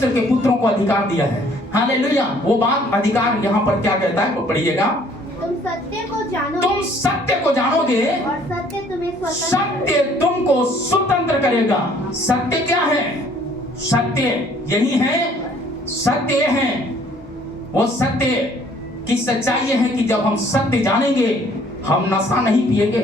परमेश्वर के पुत्रों को अधिकार दिया है। हालेलुया। वो बात अधिकार यहाँ पर क्या कहता है, वो पढ़िएगा। तुम सत्य को जानोगे, तुम सत्य को जानोगे और सत्य तुम्हें स्वतंत्र सत्य तुमको स्वतंत्र करेगा। सत्य क्या है? सत्य यही है, सत्य है। वो सत्य की सच्चाई यह है कि जब हम सत्य जानेंगे हम नशा नहीं पिएंगे,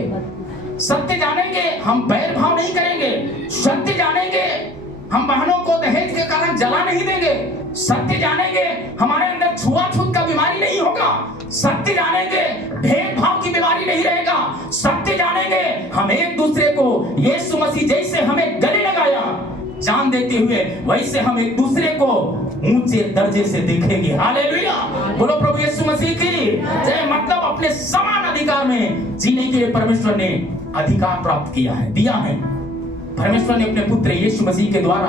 सत्य जानेंगे हम बैर भाव नहीं करेंगे, सत्य जानेंगे हम बहनों को दहेज के कारण जला नहीं देंगे, सत्य जानेंगे हमारे अंदर छुआछूत का बीमारी नहीं होगा, सत्य जानेंगे भेदभाव की बीमारी नहीं रहेगा, सत्य जानेंगे हम एक दूसरे को यीशु मसीह जैसे हमें गले लगाया जान देते हुए वैसे हम एक दूसरे को ऊंचे दर्जे से देखेंगे। हालेलुया। बोलो प्रभु यीशु मसीह की जय। मतलब अपने समान अधिकार में जीने के लिए परमेश्वर ने अधिकार प्राप्त किया है, दिया है। परमेश्वर ने अपने पुत्र यीशु मसीह के द्वारा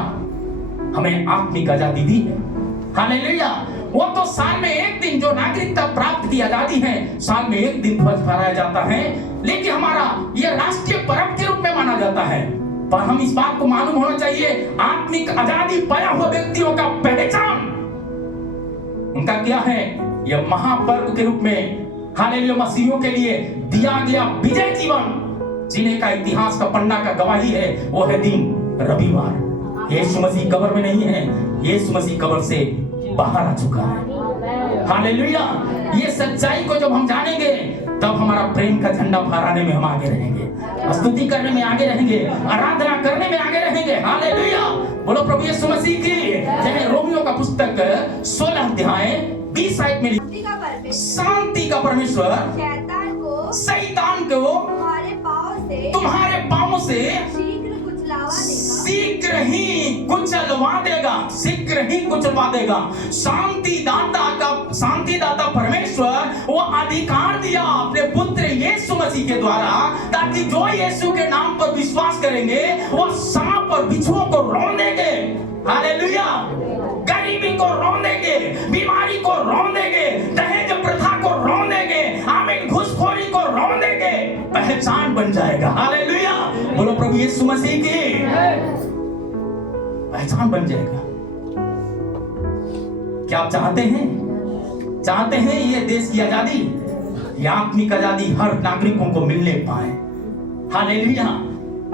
हमें आत्मिक आजादी दी है। हालेलुया। वो तो साल में एक दिन जो नागरिकता प्राप्त की आजादी है, साल में एक दिन ध्वज फहराया जाता है, लेकिन हमारा यह राष्ट्रीय पर्व के रूप में माना जाता है। पर हम इस बात को मालूम होना चाहिए, आत्मिक आजादी पाया हुआ व्यक्तियों का पहचान उनका क्या है? यह महापर्व के रूप में हालेलुया मसीहियों के लिए दिया गया विजय जीवन जीने का इतिहास का पन्ना का गवाही है। वो है दिन रविवार। यीशु मसीह कब्र में नहीं है, यीशु मसीह कब्र से बाहर आ चुका है। हालेलुया। ये सच्चाई को जब हम जानेंगे तब हमारा प्रेम का झंडा फहराने में हम आगे रहेंगे, स्तुति करने में आगे रहेंगे, आराधना करने में आगे रहेंगे। हालेलुया। बोलो प्रभु यीशु मसीह की जय। रोमियो का पुस्तक 16 अध्याय 20 आयत में शांति का परमेश्वर शैतान को तुम्हारे पांव से शीघ्र ही कुचलवा देगा, शीघ्र ही कुचलवा देगा। शांति दाता परमेश्वर वो अधिकार दिया अपने पुत्र यीशु मसीह के द्वारा, ताकि जो यीशु के नाम पर विश्वास करेंगे वो सांप और बिच्छुओं को रौंद देंगे। हालेलुया। गरीबी को रौंद देंगे, बीमारी को रौंद देंगे, दहेज प्रथा को रौंद देंगे, आमीन, घूसखोरी को रौंद देंगे। पहचान बन जाएगा। हालेलुया। बोलो प्रभु यीशु मसीह की पहचान बन जाएगा। क्या आप चाहते हैं ये देश की आजादी, ये आत्मिक आजादी हर नागरिकों को मिलने पाए। हालेलुया।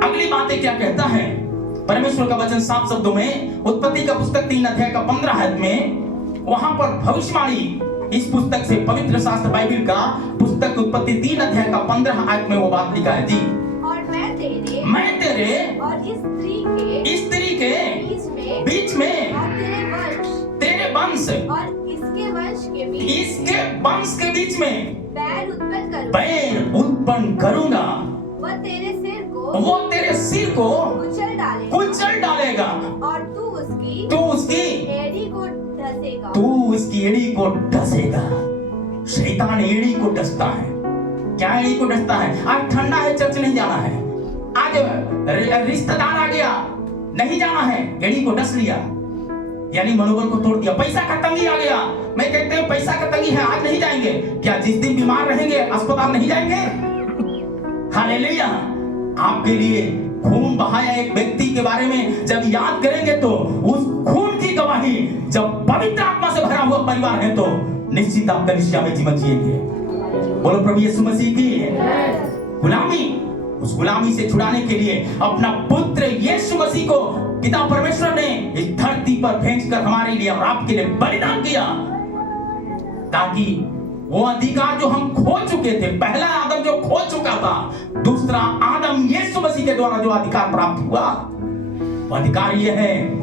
अगली बातें क्या कहता है परमेश्वर का वचन साफ शब्दों में? उत्पत्ति का पुस्तक 3 अध्याय का 15 आयत में वहां पर भविष्यवाणी, इस पुस्तक से पवित्र शास्त्र बाइबल का पुस्तक उत्पत्ति 3 अध्याय का 15 आयत में वो बात लिखा है जी। और मैं तेरे और इस स्त्री के बीच में और तेरे वंश और इसके वंश के बीच में बैर उत्पन्न करूंगा। वो तेरे सिर को कुचल डालेगा और तू उसकी एड़ी को डसेगा। शैतान एड़ी को डसता है। क्या एड़ी को डसता है? आज ठंडा है, चर्च नहीं जाना है, आज रिश्तेदार आ गया, नहीं जाना है, एड़ी को डस लिया, यानी मनोबल को तोड़ दिया। पैसा का तंगी आ गया, मैं कहते हैं पैसा का तंगी है, आज नहीं जाएंगे। क्या जिस दिन बीमार रहेंगे अस्पताल नहीं जाएंगे? हालेलुया। आपके लिए खून बहाया एक व्यक्ति के बारे में जब याद करेंगे तो उस खून की गवाही, जब पवित्र आत्मा से भरा हुआ परिवार है तो निश्चित आप कलीसिया में जीवन जिएंगे। बोलो प्रभु यीशु मसीह की गुलामी, उस गुलामी से छुड़ाने के लिए अपना पुत्र यीशु मसीह को पिता परमेश्वर ने इस धरती पर भेजकर हमारे लिए और आपके लिए बलिदान किया, ताकि वो अधिकार जो हम खो चुके थे, पहला आदम जो खो चुका था, दूसरा आदम यीशु मसीह के द्वारा जो अधिकार प्राप्त हुआ, वो अधिकार ये है,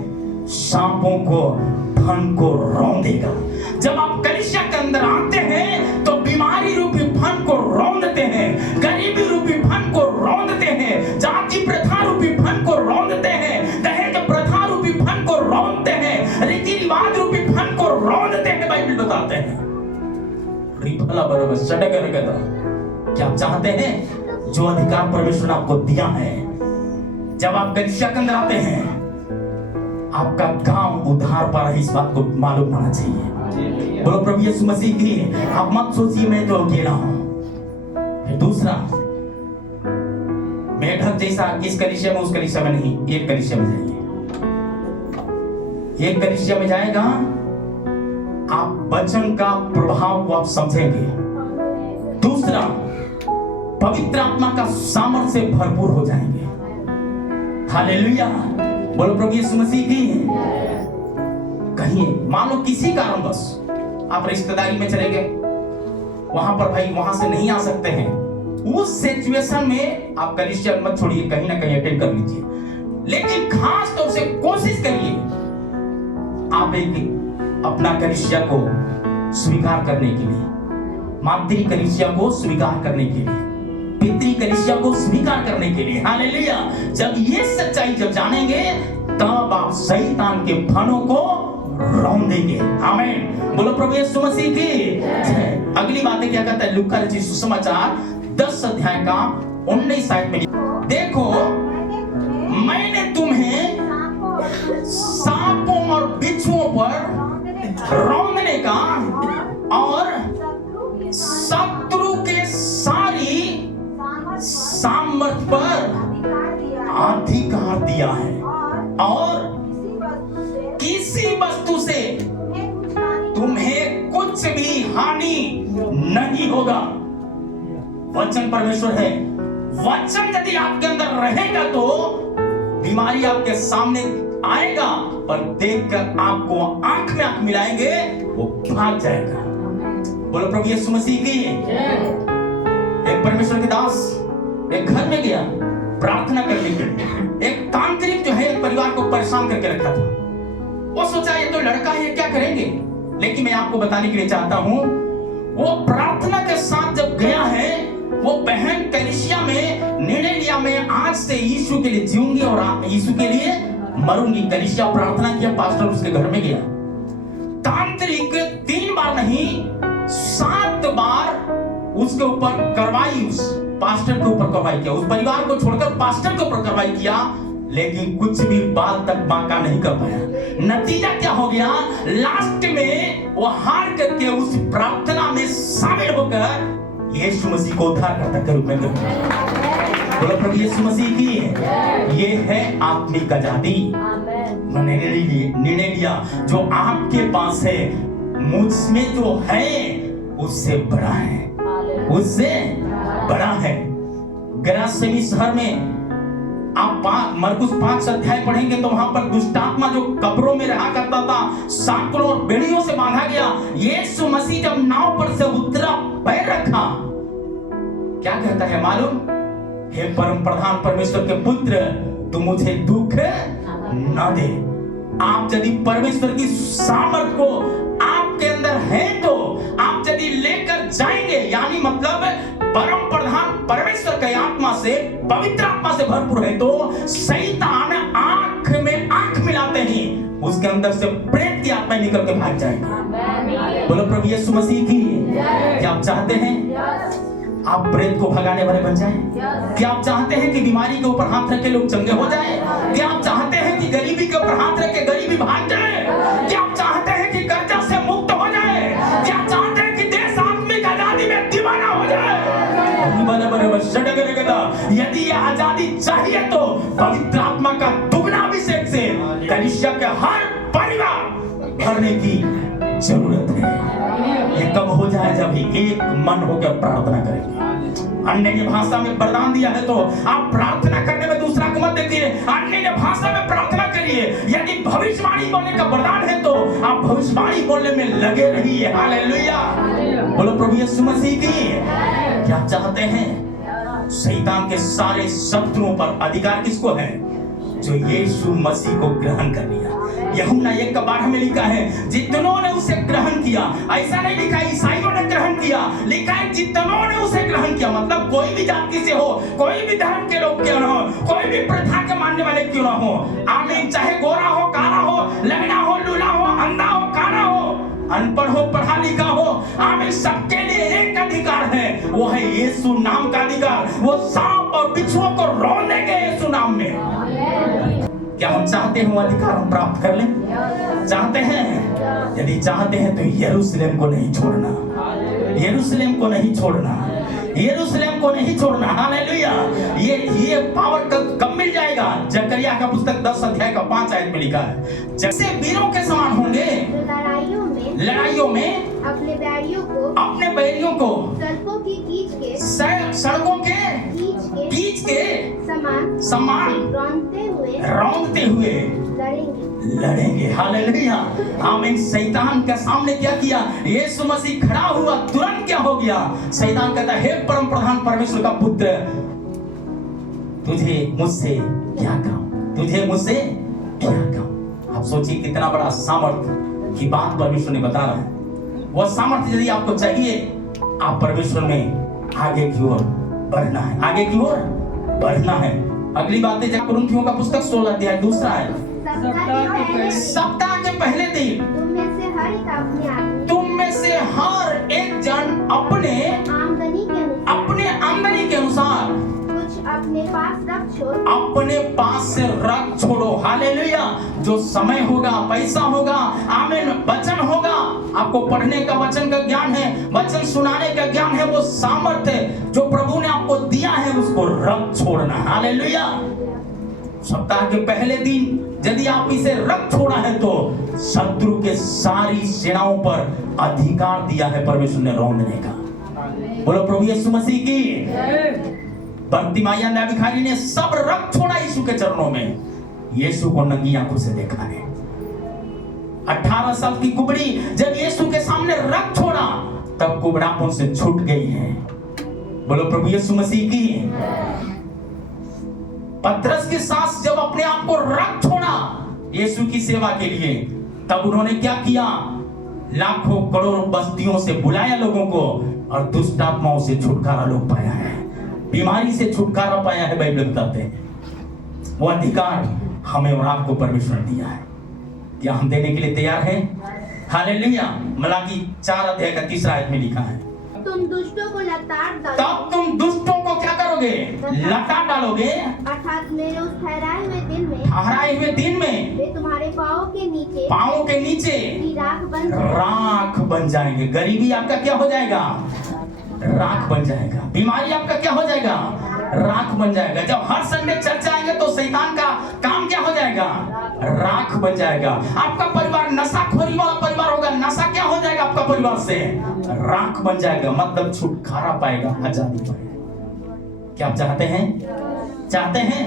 सांपों को फन को रौंदेगा। जब आप कलीसिया के अंदर आते हैं तो बीमारी रूपी फन को रौंदते हैं, गरीबी रूपी फन को रौंदते हैं, जाति प्रथा रूपी फन को रौंदते हैं, दहेज प्रथा रूपी फन को रौंदते हैं, रीति रिवाज रूपी फन को रौंदते हैं। बाइबल बताते हैं। क्या आप चाहते हैं जो अधिकार परमेश्वर ने आपको दिया है? जब आप कलीसिया के अंदर आते हैं आपका काम उद्धार पर इस बात को मालूम होना चाहिए। बोलो प्रभु यीशु मसीह की। आप मत सोचिए मैं तो अकेला हूं। फिर दूसरा, मेढक जैसा इस कलीसिया में उस कलीसिया में नहीं, एक कलीसिया में जाइए, एक कलीसिया में जाएगा, आप वचन का प्रभाव को आप समझेंगे। दूसरा, पवित्र आत्मा का सामर्थ्य से भरपूर हो जाएंगे। हालेलुया, बोलो प्रभु यीशु मसीह की। कहीं मान लो किसी कारणवश आप रिश्तेदारी में चले गए, वहां पर भाई वहां से नहीं आ सकते हैं, उस सिचुएशन में आप कलीसिया मत छोड़िए, कहीं ना कहीं अटेंड कर लीजिए। लेकिन खास तौर से कोशिश करिए आप एक अपना कलीसिया को स्वीकार करने के लिए, मातृ कलीसिया को स्वीकार करने के लिए, पितृ कलीसिया को स्वीकार करने के लिए। हालेलुया, जब ये सच्चाई जब जानेंगे तब आप शैतान के फनों को रौंद देंगे। आमीन, बोलो प्रभु यीशु मसीह की। अगली बात है क्या कहता है लूका रचित सुसमाचार 10 अध्याय का 19 आयत में, देखो मैंने तुम्हें सांपों और बिच्छुओं पर रौंदने का और शत्रु के सारी सामर्थ पर अधिकार दिया है, और किसी वस्तु से तुम्हें कुछ भी हानि नहीं होगा। वचन परमेश्वर है, वचन यदि आपके अंदर रहेगा तो बीमारी आपके सामने आएगा, पर देखकर आपको आंख में आंख मिलाएंगे, वो भाग जाएगा। बोलो प्रभु यीशु मसीह की। एक परमेश्वर के दास एक घर में गया प्रार्थना करने के लिए। एक तांत्रिक जो है एक परिवार को परेशान करके रखा था। वो सोचा ये तो लड़का है, क्या करेंगे, लेकिन मैं आपको बताने के लिए चाहता हूं, वो प्रार्थना के साथ जब गया है, वो बहन कलीसिया में निर्णय लिया, मैं आज से यीशु के लिए जीऊंगी और यीशु के लिए मरूंगी। कलीसिया प्रार्थना किया, पास्टर उसके घर में गया। तांत्रिक 3 बार नहीं 7 बार उसके ऊपर कार्रवाई, उस पास्टर के ऊपर कार्रवाई किया, उस परिवार को छोड़कर पास्टर के ऊपर कार्रवाई किया, लेकिन कुछ भी बाल तक बांका नहीं कर पाया। नतीजा क्या हो गया, लास्ट में वो हार करके उस प्रार्थना में शामिल होकर यीशु मसीह को उद्धारकर्ता के रूप में बोलो प्रभु यीशु मसीह की। ये है आत्मिक आजादी। निर्णय लिया जो आपके पास है, मुझमें जो है उससे बड़ा है, उससे बड़ा है। गरासेनी शहर में आप मरकुस 5 अध्याय पढ़ेंगे तो वहां पर दुष्टात्मा जो कब्रों में रहा करता था, सांकड़ों और बेड़ियों से बांधा गया। यीशु मसीह जब नाव पर से उतरा, पैर रखा, क्या कहता है मालूम, हे परम प्रधान परमेश्वर के पुत्र, तू मुझे दुख न दे। आप यदि परमेश्वर की सामर्थ को आपके अंदर है तो आप यदि लेकर जाएंगे, यानी मतलब परम प्रधान परमेश्वर की आत्मा से, पवित्र आत्मा से भरपूर है, तो शैतान आंख में आंख मिलाते ही उसके अंदर से प्रेत की आत्मा निकल के भाग जाएगी। बोलो प्रभु यीशु मसीह की। क्या आप चाहते हैं आप प्रेत को भगाने वाले बन जाएं? क्या आप चाहते हैं कि बीमारी के ऊपर हाथ रख के लोग चंगे हो जाएं? क्या आप चाहते हैं कि गरीबी के ऊपर हाथ रख के गरीबी भाग जाए? क्या आप चाहते हैं कि कर्जा से मुक्त हो जाए? क्या आप चाहते हैं कि देश आत्मिक आजादी में दीवाना हो जाए? यदि यह आजादी चाहिए तो पवित्र आत्मा का दुगना अभिषेक से कलीसिया के हर परिवार भरने की जरूरत है। ये कब हो जाए, जब एक मन होकर प्रार्थना करेंगे। अन्य भाषा में वरदान दिया है तो आप प्रार्थना करने में दूसरा को मत देखिए, अन्य भाषा में प्रार्थना करिए। यदि भविष्यवाणी बोलने का वरदान है तो आप भविष्यवाणी बोलने में लगे रहिए। हालेलुया, बोलो प्रभु यीशु मसीह की। क्या चाहते हैं शैतान के सारे शत्रुओं पर अधिकार किसको है? जो यीशु मसीह को ग्रहण कर लिया। यूहन्ना 1:12 में लिखा है, जितनों ने उसे ग्रहण किया। ऐसा नहीं लिखा ईसाइयों ने ग्रहण किया, लिखा है जितनों ने उसे ग्रहण किया। मतलब कोई भी जाति से हो, कोई भी धर्म के लोग क्यों ना हो, कोई भी प्रथा के मानने वाले क्यों ना हो। आमीन। चाहे गोरा हो, काला हो, लंगड़ा हो, लूला हो, अंधा हो, काला हो, अनपढ़ हो, पढ़ा लिखा हो, आमीन, सबके लिए एक अधिकार है, वो है यीशु नाम का अधिकार। वो सांप और बिच्छुओं को रौंद देंगे यीशु नाम में। क्या हम चाहते हैं वो अधिकार हम प्राप्त कर लें? चाहते हैं? यदि चाहते हैं तो यरूशलेम को नहीं छोड़ना, यरूशलेम को नहीं छोड़ना। यरूशलेम को नहीं छोड़ना। हालेलुया। ये पावर कब मिल जाएगा? जकरिया का पुस्तक 10 अध्याय का 5 आयत में लिखा है, जैसे वीरों के समान होंगे लड़ाइयों में अपने बैरियों को सड़कों के कीच के समान रौंदते हुए लड़ेंगे। हालेलुया। आमीन। शैतान के सामने क्या किया? यीशु मसीह खड़ा हुआ, तुरंत क्या हो गया? शैतान कहता है, हे परम प्रधान परमेश्वर का पुत्र, तुझे मुझसे क्या काम? तुझे मुझसे क्या काम? आप सोचिए कितना बड़ा सामर्थ्य की बात परमेश्वर ने बता रहा है। वो सामर्थ्य यदि आपको चाहिए, आप परमेश्वर में आगे की ओर बढ़ना है, आगे की ओर बढ़ना है। अगली बात है कुरिन्थियों का पुस्तक 16 अध्याय 2 है। सप्ताह के पहले दिन तुम में से हर एक जन अपने आमदनी के अनुसार कुछ अपने पास से रख छोड़ो। हालेलुया। जो समय होगा, पैसा होगा, आमीन, वचन होगा, आपको पढ़ने का वचन का ज्ञान है, वचन सुनाने का ज्ञान है, वो सामर्थ्य जो प्रभु ने आपको दिया है उसको रख छोड़ना। हालेलुया। सप्ताह के पहले दिन यदि आप इसे रख छोड़ा है तो शत्रु के सारी सेनाओं पर अधिकार दिया है परमेश्वर ने रौंदने का। बोलो प्रभु यीशु मसीह की। बर्तिमाई अंधा भिखारी ने सब रख छोड़ा यीशु के चरणों में। यीशु को नंगी आंखों से देखा है। 18 साल की कुबड़ी जब यीशु के सामने रख छोड़ा तब कुबड़ापन से छूट गई है। बोलो प्रभु यीशु मसीह की। पतरस की सास जब अपने आप को रख छोड़ा यीशु की सेवा के लिए, तब उन्होंने क्या किया? लाखों करोड़ों बस्तियों से बुलाया लोगों को और दुष्ट आत्माओं से छुटकारा लोग पाया है, बीमारी से छुटकारा पाया है। बाइबल बताते हैं वो अधिकार हमें और आपको परमेश्वर ने दिया है। क्या हम देने के लिए तैयार हैं? हालेलुया। मलाकी 4 अध्याय का 3 आयत में लिखा है, तुम दुष्टों को लताड़ डालोगे। तब तुम दुष्टों को क्या करोगे? लताड़ डालोगे। अर्थात मेरे उस ठहराए हुए दिन में वे तुम्हारे पाँवों के नीचे राख बन जाएंगे। गरीबी आपका क्या हो जाएगा? राख बन जाएगा। बीमारी आपका क्या हो जाएगा? राख बन जाएगा। जब हर संडे चर्च आएंगे तो शैतान का काम क्या हो जाएगा? राख बन जाएगा। आपका परिवार नशाखोरी वाला परिवार होगा, नशा क्या हो जाएगा आपका परिवार से? राख बन जाएगा। मतलब छुटकारा पाएगा, आजादी पाएगा। क्या आप चाहते हैं? चाहते हैं?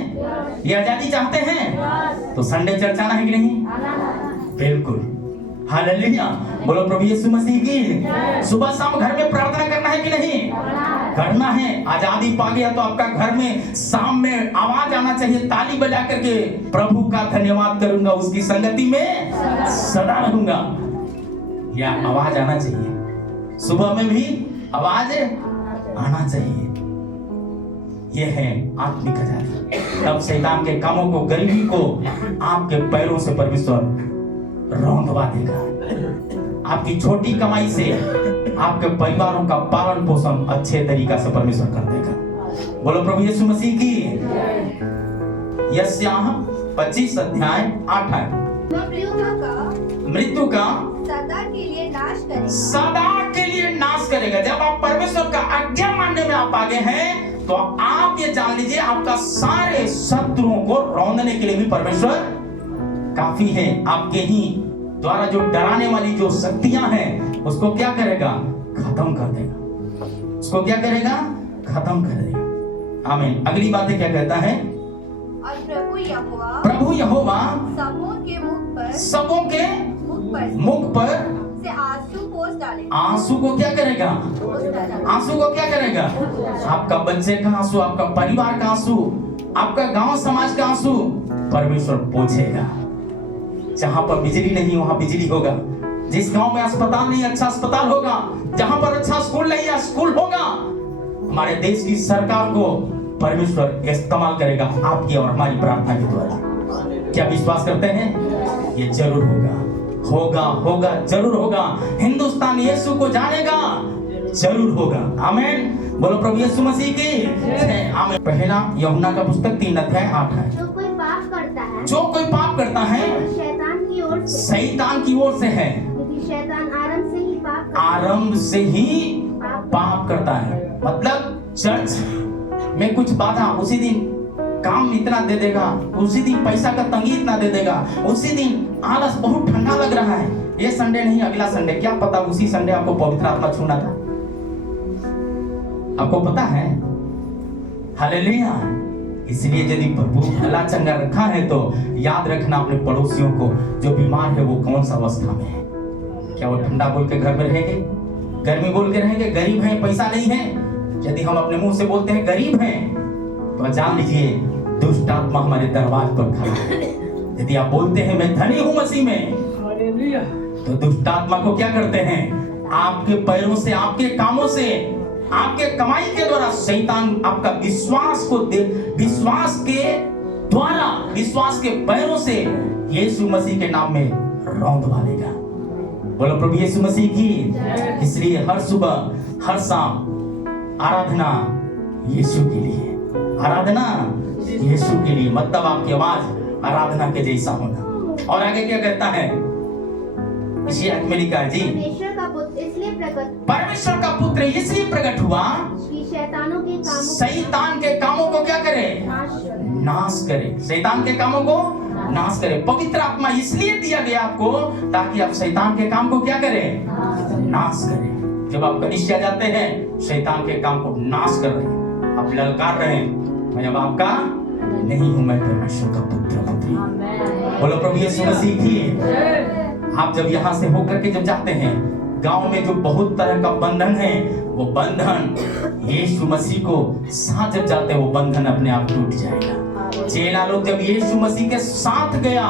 ये आजादी चाहते हैं? तो संडे चर्च आना है कि नहीं? बिल्कुल। हालेलुया। बोलो प्रभु यीशु मसीह की। सुबह शाम घर में प्रार्थना करना है कि नहीं? करना है। आजादी पा गया तो आपका घर में शाम में आवाज आना चाहिए, ताली बजा करके प्रभु का धन्यवाद करूंगा, उसकी संगति में सदा रहूंगा। यह आवाज आना चाहिए। सुबह में भी आवाज आना चाहिए। यह है आत्मिक आजादी। तब शैतान के कामों को, गरीबी को आपके पैरों से परमेश्वर रौंदवा देगा। आपकी छोटी कमाई से आपके परिवारों का पालन पोषण अच्छे तरीका से परमेश्वर कर देगा। बोलो प्रभु यीशु मसीह की। यशायाह 25 अध्याय 8 है। मृत्यु का सदा के लिए नाश करेगा। जब आप परमेश्वर का आज्ञा मानने में आप आगे हैं तो आप ये जान लीजिए आपका सारे शत्रुओं को रौंदने के लिए भी परमेश्वर काफी है। आपके ही द्वारा जो डराने वाली जो शक्तियां हैं उसको क्या करेगा? खत्म कर देगा। उसको क्या करेगा? खत्म कर देगा। आमीन। अगली बात है क्या कहता है? और प्रभु यहोवा सबों के मुख पर से आंसू पोंछ डालेगा। आंसू को क्या करेगा? आंसू को क्या करेगा? आपका बच्चे का आंसू, आपका परिवार का आंसू, आपका गांव समाज का आंसू परमेश्वर पोंछेगा। जहां पर बिजली नहीं वहां बिजली होगा। जिस गांव में अस्पताल नहीं अच्छा अस्पताल होगा। जहां पर अच्छा स्कूल नहीं है स्कूल होगा। हमारे देश की सरकार को परमेश्वर इस्तेमाल करेगा आपकी और हमारी प्रार्थना के द्वारा। क्या विश्वास करते हैं? ये जरूर होगा, होगा, होगा, जरूर होगा। हिंदुस्तान यीशु को जानेगा, जरूर होगा। आमीन। बोलो प्रभु यीशु मसीह की। आमीन। पहला यूहन्ना का पुस्तक 3 अध्याय 8 है। जो कोई पाप करता है शैतान की ओर से है। क्योंकि शैतान आरंभ से ही पाप करता है। मतलब चर्च में कुछ बाधा, उसी दिन काम इतना दे देगा, उसी दिन पैसा का तंगी इतना दे देगा, उसी दिन आलस, बहुत ठंडा लग रहा है, ये संडे नहीं अगला संडे, क्या पता उसी संडे आपको पवित्र आत्मा छूना था, आपको पता है? हालेलुया। इसलिए यदि प्रभु भला चंगा रखा है तो याद रखना अपने पड़ोसियों को, जो बीमार है वो कौन सा अवस्था में है। क्या वो ठंडा बोल के घर में रहेंगे, गर्मी बोल के रहेंगे, गरीब हैं, पैसा नहीं है? यदि हम अपने मुंह से बोलते हैं गरीब हैं, तो जान लीजिए दुष्ट आत्मा हमारे दरवाजे पर खड़ा है। यदि आप बोलते हैं मैं धनी हूं मसीह में, तो दुष्ट आत्मा को क्या करते हैं? आपके पैरों से, आपके कामों से, आपके कमाई के द्वारा शैतान आपका विश्वास को विश्वास के द्वारा, विश्वास के पैरों से यीशु मसीह के नाम में रौंद डालेगा। बोलो प्रभु यीशु मसीह की। इसलिए हर सुबह हर शाम आराधना यीशु के लिए, आराधना यीशु के लिए, मतलब आपकी आवाज आराधना के जैसा होना। और आगे क्या कहता है इसी आयत में लिखा है जी, परमेश्वर का पुत्र इसलिए प्रकट हुआ कि शैतान के कामों को क्या करे? नाश करे। शैतान के कामों को नाश करे। पवित्र आत्मा इसलिए दिया गया आपको ताकि आप शैतान के काम को क्या करें? नाश करें। जब आप कलीसिया जाते हैं, शैतान के काम को नाश कर रहे हैं, आप ललकार रहे हैं, मैं अब आपका नहीं हूं, मैं परमेश्वर का पुत्र पुत्री। बोलो प्रभु यीशु मसीह की। आप जब यहाँ से होकर के जब जाते हैं, गांव में जो बहुत तरह का बंधन है, वो बंधन यीशु मसीह को साथ जब जाते हैं, वो बंधन अपने आप टूट जाएगा। चेला लोग जब यीशु मसीह के साथ गया,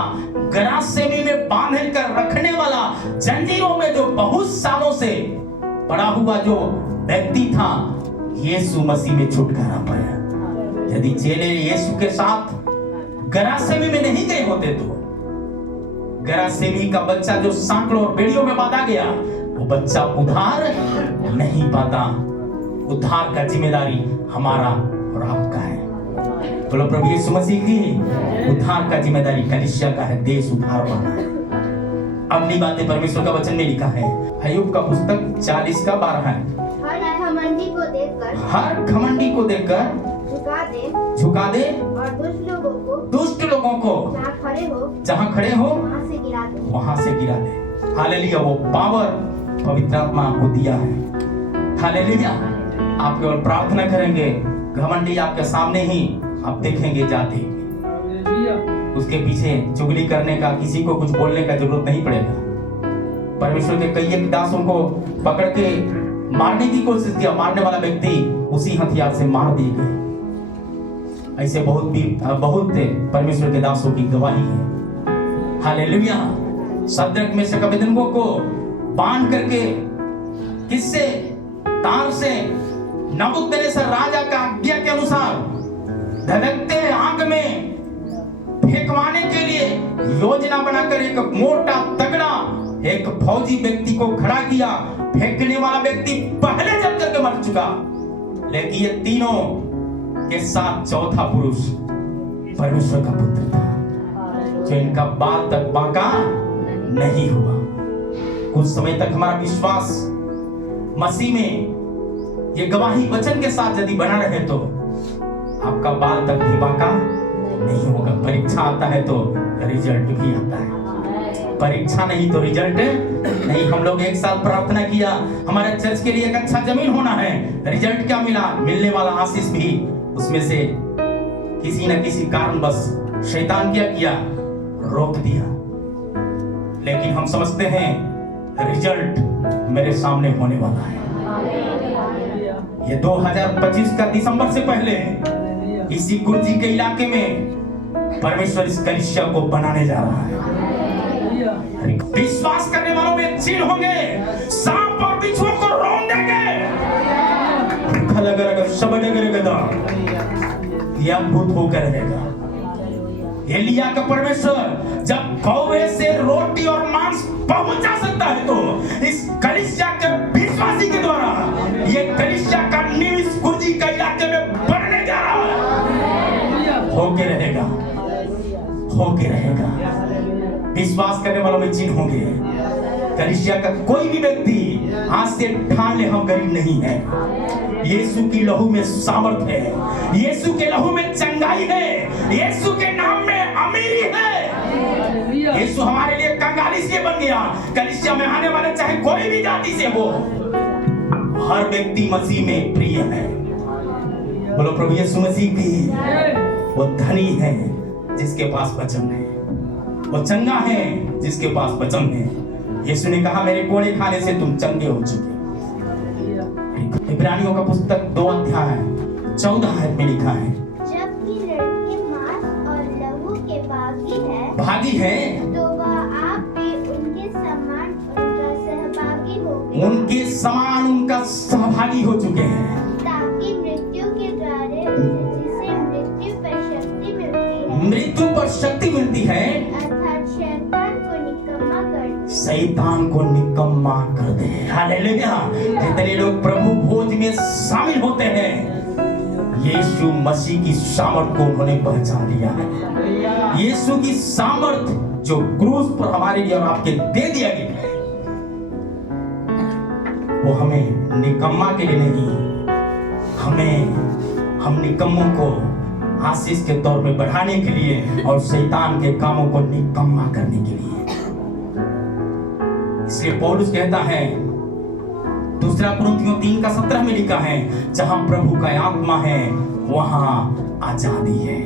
गरासेनी में बांध कर रखने वाला, जंजीरों में जो बहुत सालों से पड़ा हुआ जो व्यक्ति था, यीशु मसीह में छुटकारा पाया। यदि चेले यीशु के साथ गरासेनी में नहीं गए होते तो गरासेनी का बच्चा जो सांकड़ों और बेड़ियों में बांधा गया, वो बच्चा उद्धार नहीं पाता। उद्धार का जिम्मेदारी हमारा और आपका है। बोलो प्रभु यीशु मसीह की। उद्धार का जिम्मेदारी कलीसिया का है, देश उद्धार पाना है। अगली बातें परमेश्वर का वचन में लिखा है, अय्यूब का पुस्तक 40:12 है। हर घमंडी को देखकर झुका दे और दुष्ट लोगों को जहाँ खड़े हो वहां से गिरा दे। हालेलुया। वो पावर पवित्र आत्मा आपको दिया है। हालेलुया। आप केवल प्रार्थना करेंगे, घमंडी आपके सामने ही आप देखेंगे जाते, उसके पीछे चुगली करने का, किसी को कुछ बोलने का जरूरत नहीं पड़ेगा। परमेश्वर के कई एक दासों को पकड़ के मारने की कोशिश किया, मारने वाला व्यक्ति उसी हथियार से मार दिए गए। ऐसे बहुत परमेश्वर के दासों की गवाही है। हालेलुया। सद्रक में से अबेदनगो को बांध करके किससे? तार से नबूकदनेस्सर राजा का आज्ञा के अनुसार धधकते आग में फेंकवाने के लिए योजना बनाकर एक मोटा तगड़ा एक फौजी व्यक्ति को खड़ा किया। फेंकने वाला व्यक्ति पहले जल करके मर चुका, लेकिन ये तीनों के साथ चौथा पुरुष परमेश्वर का पुत्र था, जो इनका बाल तक बांका नहीं हुआ। कुछ समय तक हमारा विश्वास मसीह में ये गवाही वचन के साथ यदि बना रहे तो आपका बाल तक भी बांका नहीं होगा। परीक्षा आता है तो रिजल्ट भी आता है, परीक्षा नहीं तो रिजल्ट नहीं। हम लोग एक साल प्रार्थना किया, हमारे चर्च के लिए एक अच्छा जमीन होना है, रिजल्ट क्या मिला? मिलने वाला आशीष भी उसमें से किसी न किसी कारण बस शैतान क्या किया? रोक दिया। लेकिन हम समझते हैं रिजल्ट मेरे सामने होने वाला है। ये 2025 का दिसंबर से पहले इसी कुर्जी के इलाके में परमेश्वर इस कलीसिया को बनाने जा रहा है। विश्वास करने वालों में चिन्ह होंगे, सांप और बिच्छुओं को रौंद देंगे। यह अद्भुत होकर रहेगा। एलिया का परमेश्वर जब कौवे से रोटी और मांस पहुंचा सकता है, तो इस कलीसिया के विश्वासी के द्वारा ये कलीसिया का नींव इस कुर्जी का इलाके में बनने जा रहा है। होके रहेगा, होके रहेगा। विश्वास करने वालों में चिन्ह होंगे। कलीसिया का कोई भी व्यक्ति आज से ठान ले हम गरीब नहीं है, यीशु की लहू में सामर्थ है, यीशु के लहू में चंगाई है, यीशु के नाम में अमीरी है। यीशु हमारे लिए कंगाल इसलिए बन गया, कलीसिया में आने वाले चाहे कोई भी जाति से हो, हर व्यक्ति मसीह में प्रिय है। बोलो प्रभु यीशु मसीह की। वो धनी है जिसके पास वचन है, वो चंगा है जिसके पास वचन है। यीशु ने कहा मेरे कोड़े खाने से तुम चंगे हो चुके। इब्रानियों का पुस्तक 2 अध्याय 14 में लिखा है, जबकि लड़की मांस और लहू के भागी है तो वह आप भी उनके समान उनका सहभागी हो गए, उनके समान उनका सहभागी हो चुके हैं, ताकि मृत्यु के द्वारा जिसे मृत्यु पर शक्ति मिलती है, मृत्यु पर शक्ति मिलती है, अर्थात शैतान को निकम्मा कर दे। हालेलुया। जितने लोग प्रभु भोज में शामिल होते हैं, यीशु मसीह की सामर्थ को उन्होंने पहचान लिया है। यीशु की सामर्थ जो क्रूस पर हमारे लिए और आपके दे दिया गया है, वो हमें निकम्मा के लिए नहीं, हम निकम्मों को आशीष के तौर पे बढ़ाने के लिए और शैतान के कामों को निकम्मा करने के लिए। इसलिए पौलुस कहता है, 2 कुरिन्थियों 3:17 में लिखा है, जहां प्रभु का आत्मा है वहां आजादी है।